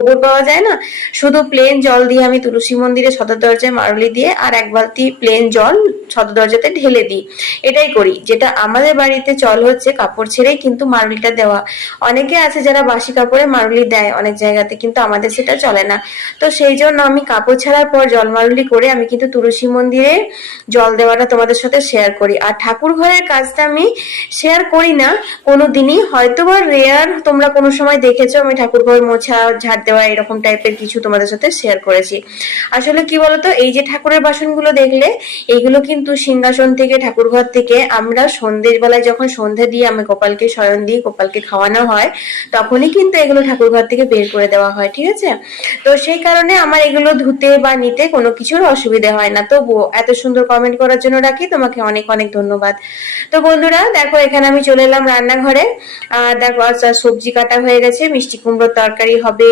গোবর পাওয়া যায় না, শুধু প্লেন জল দিয়ে আমি তুলসী মন্দিরে সদর দরজায় মারুলি দিয়ে আর এক বালতি প্লেন জল সদর দরজাতে ঢেলে দিই। এটাই করি। যেটা আমাদের বাড়িতে চল হচ্ছে কাপড় ছেড়েই কিন্তু মারুলিটা দেওয়া। অনেকে আছে যারা বাসি কাপড়ে মারুলি দেয় অনেক জায়গাতে, কিন্তু আমাদের সেটা চলে না। তো সেই জন্য আমি কাপড় ছাড়ার পর জল মারুলি করে আমি কিন্তু তুলসী মন্দিরে জল দেওয়াটা তোমাদের সাথে শেয়ার করি। আর ঠাকুর ঘরের কাজটা আমি শেয়ার করি না কোনো দিনই, হয়তো বা রেয়ার তোমরা কোনো সময় দেখেছো আমি ঠাকুর ঘর মোছা ঝাড় দেওয়া এরকম টাইপের কিছু তোমাদের সাথে শেয়ার করেছি। আসলে কি বলতো, এই যে ঠাকুরের বাসনগুলো দেখলে, এইগুলো কিন্তু সিংহাসন থেকে ঠাকুর ঘর থেকে আমরা সন্ধ্যের বেলায় যখন সন্ধ্যা দিয়ে আমি গোপালকে শয়ন দিই, গোপালকে খাওয়ানো হয়, তখনই কিন্তু এগুলো ঠাকুর ঘর থেকে বের করে দেওয়া হয়, ঠিক আছে? তো সেই কারণে আমার এগুলো ধুতে বা নিতে কোনো কিছুর অসুবিধা হয় না। তবুও এত সুন্দর কমেন্ট করার জন্য রাখি, তোমাকে অনেক অনেক ধন্যবাদ। তো বন্ধুরা দেখো, এখানে আমি চলে এলাম রান্নাঘরে। দেখো আচ্ছা, সবজি কাটা হয়ে গেছে, মিষ্টি কুমড়োর তরকারি হবে